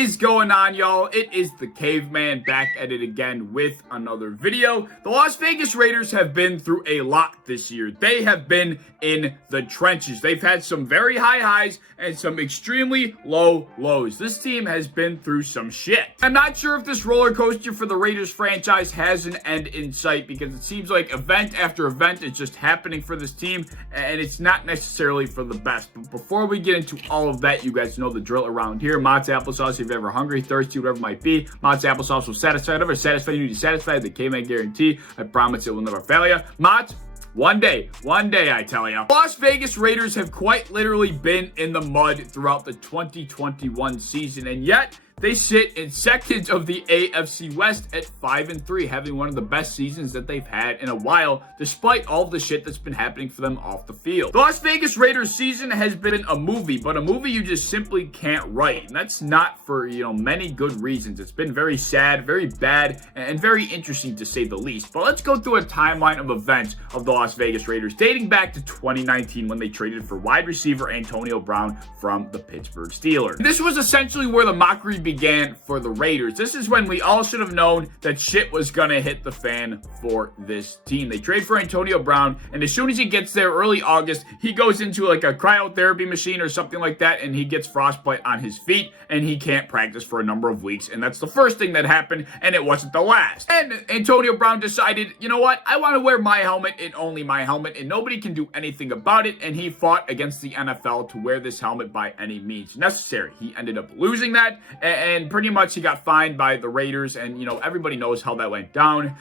is going on, y'all? It is the Caveman back at it again with another video. The Las Vegas Raiders have been through a lot this year. They have been in the trenches. They've had some very high highs and some extremely low lows. This team has been through some shit. I'm not sure if this roller coaster for the Raiders franchise has an end in sight, because it seems like event after event is just happening for this team, and it's not necessarily for the best. But before we get into all of that, you guys know the drill around here. Mott's applesauce, if you're ever hungry, thirsty, whatever it might be. Mott's applesauce will satisfy whatever satisfy you need to satisfy. The Caveman guarantee. I promise it will never fail you. Mott's, one day, I tell you. Las Vegas Raiders have quite literally been in the mud throughout the 2021 season, and yet they sit in second of the AFC West at 5-3, having one of the best seasons that they've had in a while, despite all the shit that's been happening for them off the field. The Las Vegas Raiders season has been a movie, but a movie you just simply can't write. And that's not for, many good reasons. It's been very sad, very bad, and very interesting to say the least. But let's go through a timeline of events of the Las Vegas Raiders dating back to 2019, when they traded for wide receiver Antonio Brown from the Pittsburgh Steelers. This was essentially where the mockery began for the Raiders. This is when we all should have known that shit was gonna hit the fan for this team. They trade for Antonio Brown, and as soon as he gets there early August, he goes into like a cryotherapy machine or something like that, and he gets frostbite on his feet, and he can't practice for a number of weeks. And that's the first thing that happened, and it wasn't the last. And Antonio Brown decided, you know what, I want to wear my helmet and only my helmet, and nobody can do anything about it. And he fought against the NFL to wear this helmet by any means necessary. He ended up losing that, and pretty much he got fined by the Raiders, and everybody knows how that went down.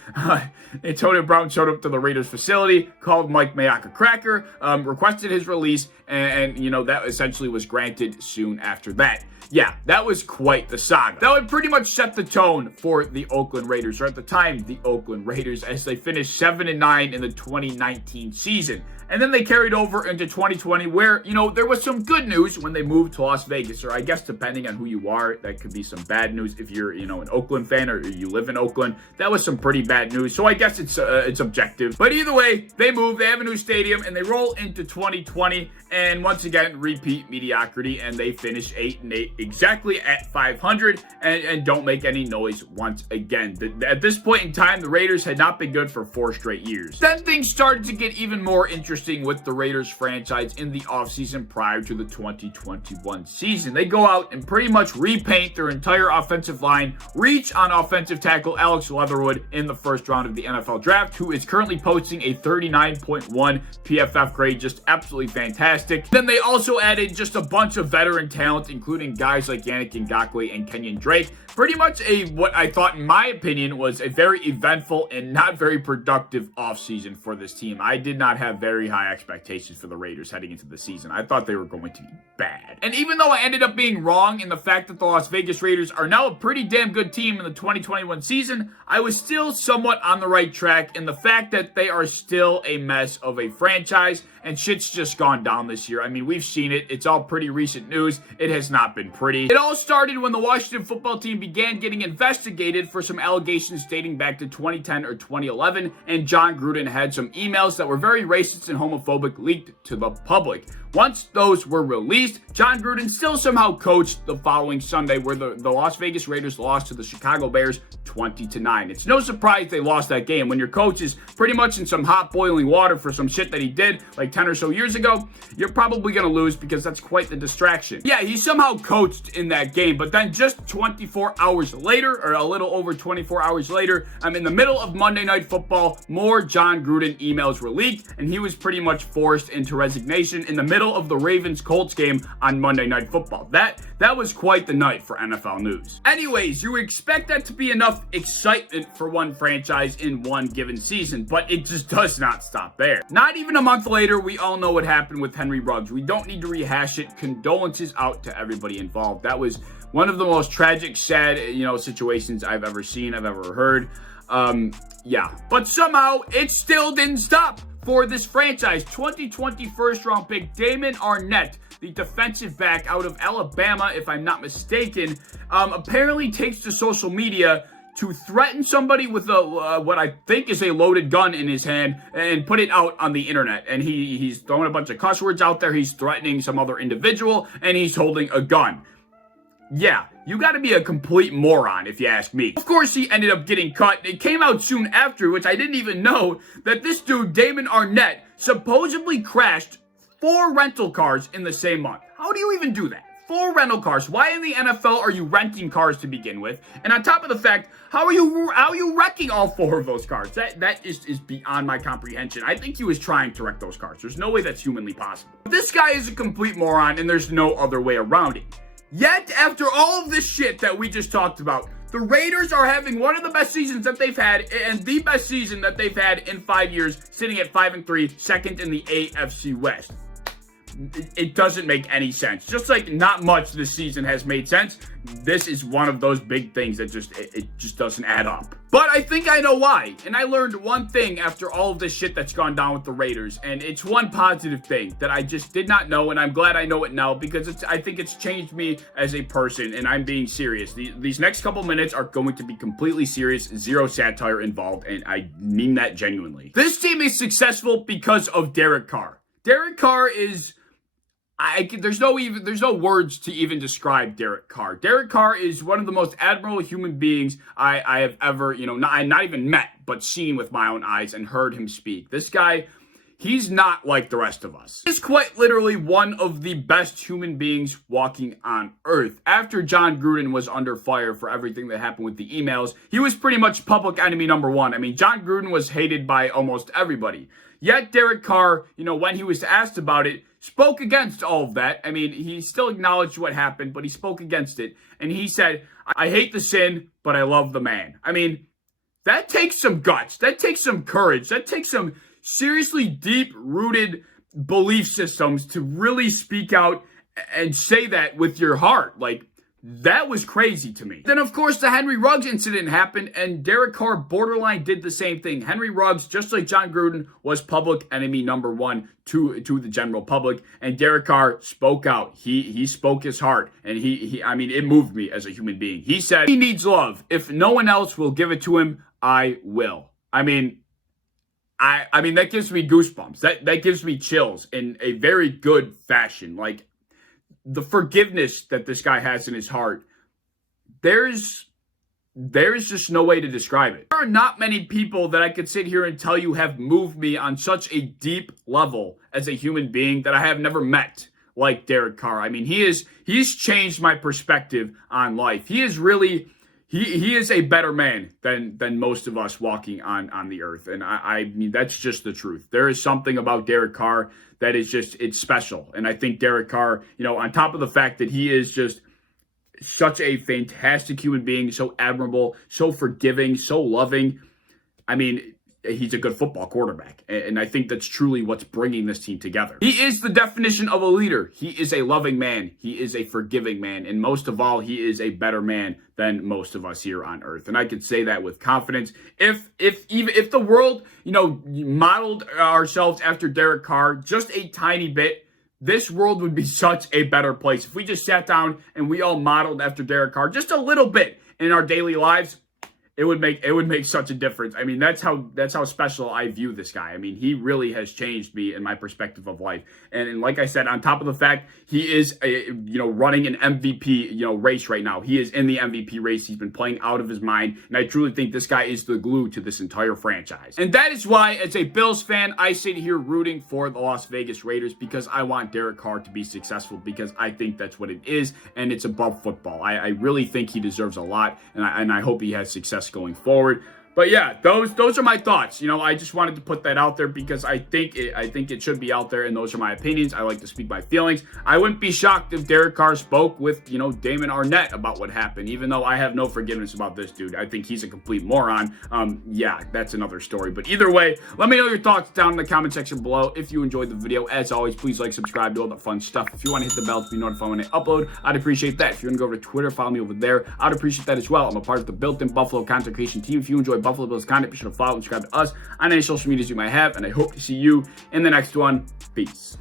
Antonio Brown showed up to the Raiders facility, called Mike Mayock a cracker, requested his release, and that essentially was granted soon after that. Yeah, that was quite the saga. That would pretty much set the tone for the Oakland Raiders, or at the time, the Oakland Raiders, as they finished 7-9 in the 2019 season. And then they carried over into 2020, where, there was some good news when they moved to Las Vegas, or I guess depending on who you are, that could be some bad news if you're, an Oakland fan or you live in Oakland. That was some pretty bad news, so I guess it's objective. But either way, they move, they have a new stadium, and they roll into 2020, and once again, repeat mediocrity, and they finish 8-8, exactly at 500, and don't make any noise once again. At this point in time, the Raiders had not been good for 4 straight years. Then things started to get even more interesting with the Raiders franchise in the offseason prior to the 2021 season. They go out and pretty much repaint their entire offensive line, reach on offensive tackle Alex Leatherwood in the first round of the NFL draft, who is currently posting a 39.1 PFF grade, just absolutely fantastic. Then they also added just a bunch of veteran talent, including guys like Yannick Ngakoue and Kenyon Drake. Pretty much what I thought, in my opinion, was a very eventful and not very productive offseason for this team. I did not have very high expectations for the Raiders heading into the season. I thought they were going to be bad. And even though I ended up being wrong in the fact that the Las Vegas Raiders are now a pretty damn good team in the 2021 season, I was still somewhat on the right track in the fact that they are still a mess of a franchise, and shit's just gone down this year. I mean, we've seen it. It's all pretty recent news. It has not been pretty. It all started when the Washington football team began getting investigated for some allegations dating back to 2010 or 2011, and John Gruden had some emails that were very racist and homophobic leaked to the public. Once those were released, John Gruden still somehow coached the following Sunday, where the Las Vegas Raiders lost to the Chicago Bears 20-9. It's no surprise they lost that game. When your coach is pretty much in some hot boiling water for some shit that he did like 10 or so years ago, you're probably going to lose, because that's quite the distraction. Yeah, he somehow coached in that game, but then just 24 hours later, or a little over 24 hours later, in the middle of Monday Night Football, more John Gruden emails were leaked, and he was pretty much forced into resignation in the middle of the Ravens-Colts game on Monday Night Football. That was quite the night for NFL news. Anyways, you expect that to be enough excitement for one franchise in one given season, but it just does not stop there. Not even a month later, we all know what happened with Henry Ruggs. We don't need to rehash it. Condolences out to everybody involved. That was one of the most tragic, sad, situations I've ever seen, I've ever heard. Yeah. But somehow, it still didn't stop for this franchise. 2020 first-round pick Damion Arnett, the defensive back out of Alabama, if I'm not mistaken, apparently takes to social media to threaten somebody with what I think is a loaded gun in his hand and put it out on the internet. And he's throwing a bunch of cuss words out there. He's threatening some other individual, and he's holding a gun. Yeah, you got to be a complete moron if you ask me. Of course, he ended up getting cut. It came out soon after, which I didn't even know, that this dude, Damion Arnett, supposedly crashed 4 rental cars in the same month. How do you even do that? 4 rental cars. Why in the NFL are you renting cars to begin with? And on top of the fact, how are you wrecking all 4 of those cars? That is beyond my comprehension. I think he was trying to wreck those cars. There's no way that's humanly possible. This guy is a complete moron, and there's no other way around it. Yet, after all of this shit that we just talked about, the Raiders are having one of the best seasons that they've had, and the best season that they've had in 5 years, sitting at 5-3, second in the AFC West. It doesn't make any sense. Just like not much this season has made sense, this is one of those big things that it just doesn't add up. But I think I know why. And I learned one thing after all of this shit that's gone down with the Raiders. And it's one positive thing that I just did not know. And I'm glad I know it now because I think it's changed me as a person. And I'm being serious. These next couple minutes are going to be completely serious. Zero satire involved. And I mean that genuinely. This team is successful because of Derek Carr. Derek Carr is... there's no words to even describe Derek Carr. Derek Carr is one of the most admirable human beings I have ever, not even met, but seen with my own eyes and heard him speak. This guy, he's not like the rest of us. He's quite literally one of the best human beings walking on earth. After John Gruden was under fire for everything that happened with the emails, he was pretty much public enemy number 1. I mean, John Gruden was hated by almost everybody. Yet Derek Carr, when he was asked about it, spoke against all of that. I mean, he still acknowledged what happened, but he spoke against it. And he said, I hate the sin, but I love the man. I mean, that takes some guts. That takes some courage. That takes some seriously deep-rooted belief systems to really speak out and say that with your heart. Like, that was crazy to me. Then, of course, the Henry Ruggs incident happened, and Derek Carr borderline did the same thing. Henry Ruggs, just like John Gruden, was public enemy number 1 to the general public, and Derek Carr spoke out. He spoke his heart, and I mean, it moved me as a human being. He said he needs love. If no one else will give it to him, I will. I mean, that gives me goosebumps. That gives me chills in a very good fashion. Like, the forgiveness that this guy has in his heart, there's just no way to describe it. There are not many people that I could sit here and tell you have moved me on such a deep level as a human being that I have never met like Derek Carr. I mean, he's changed my perspective on life. He is really... He is a better man than most of us walking on the earth. And I mean, that's just the truth. There is something about Derek Carr that is just, it's special. And I think Derek Carr, on top of the fact that he is just such a fantastic human being, so admirable, so forgiving, so loving. I mean, he's a good football quarterback. And I think that's truly what's bringing this team together. He is the definition of a leader. He is a loving man. He is a forgiving man. And most of all, he is a better man than most of us here on earth. And I could say that with confidence. If the world, modeled ourselves after Derek Carr just a tiny bit, this world would be such a better place. If we just sat down and we all modeled after Derek Carr just a little bit in our daily lives, it would make such a difference. I mean, that's how special I view this guy. I mean, he really has changed me in my perspective of life. And like I said, on top of the fact he is running an MVP race right now. He is in the MVP race. He's been playing out of his mind, and I truly think this guy is the glue to this entire franchise. And that is why, as a Bills fan, I sit here rooting for the Las Vegas Raiders because I want Derek Carr to be successful because I think that's what it is, and it's above football. I really think he deserves a lot, and I hope he has success going forward. But yeah, those are my thoughts. I just wanted to put that out there because I think it should be out there, and those are my opinions. I like to speak my feelings. I wouldn't be shocked if Derek Carr spoke with, Damion Arnett about what happened, even though I have no forgiveness about this dude. I think he's a complete moron. Yeah, that's another story. But either way, let me know your thoughts down in the comment section below. If you enjoyed the video, as always, please like, subscribe, do all that fun stuff. If you want to hit the bell to be notified when I upload, I'd appreciate that. If you want to go over to Twitter, follow me over there, I'd appreciate that as well. I'm a part of the Built-In Buffalo content creation team. If you enjoy Buffalo Bills content, be sure to follow and subscribe to us on any social medias you might have, and I hope to see you in the next one. Peace.